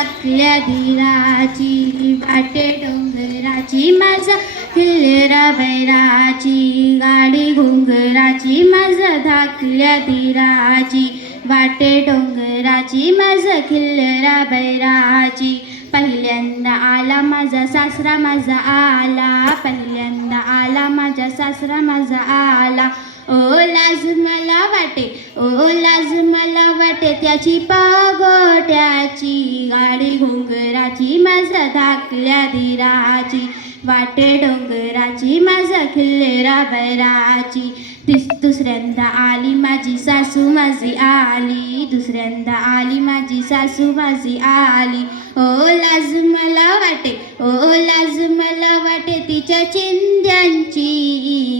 धाकल्या धीराची वाटे डोंगराची माझा खिल्लेरा बैराची गाडी घुंगराची माझा धाकल्या धीराची वाटे डोंगराची माझा खिल्लेरा बैराची पहिल्यांदा आला माझा सासरा माझा आला पहिल्यांदा आला माझा सासरा माझा आला ओ लाज मला वाटे ओ लाज मला वाटे त्याची पागोट्याची गाडी घुंगराची माझा धाकल्या धीराची वाटे डोंगराची माझा खिल्लेरा बैराची दुसऱ्यांदा आली माझी सासू माझी आली दुसऱ्यांदा आली माझी सासू माझी आली ओ लाज मला वाटे ओ लाज मला वाटे तिच्या चिंध्यांची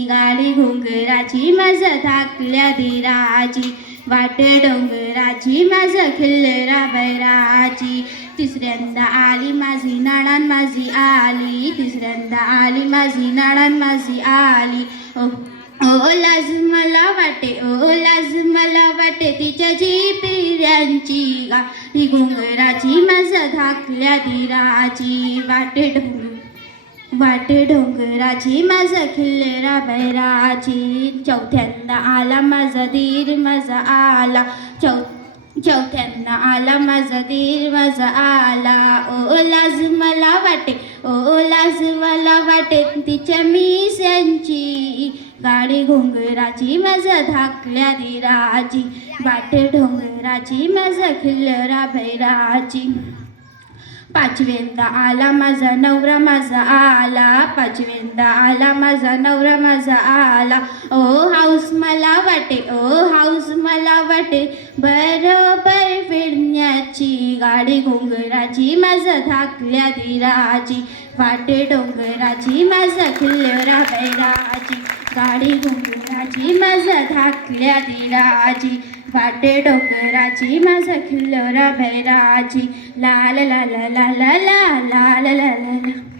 गाडी घुंगराची माझा धाकल्या धीराची वाटे डोंगराची माझा खिल्लेरा बैराची तिसऱ्यांदा आली माझी नणंद माझी आली तिसऱ्यांदा आली माझी नणंद माझी आली ओ लाज मला वाटे ओ लाज मला वाटे तिच्या झिपिऱ्यांची गाडी घुंगराची माझा धाकल्या धीराची वाटे डोंगराची माझा खिल्लेरा बैराची चौथ्यांदा आला माझा धीर माझा आला चौथ्यांदा आला माझा धीर माझा आला ओ लाज मला वाटे ओ लाज मला वाटे तिच्या मिस्यांची गाडी घुंगराची माझा धाकल्या धीराची वाटे डोंगराची माझा खिल्लेरा बैराची पाचव्यांदा आला माझा नवरा माझा आला पाचव्यांदा आला माझा नवरा माझा आला ओ हाऊस मला वाटे ओ हाऊस मला वाटे बरोबर फिरण्याची गाडी घुंगराची माझा धाकल्या धीराची वाटे डोंगराची माझा खिल्लेरा बैराची गाडी घुंगराची माझा धाकल्या धीराची वाटे डोंगराची माझा खिल्लेरा बैराची ला ला ला ला ला ला ला ला ला ला ला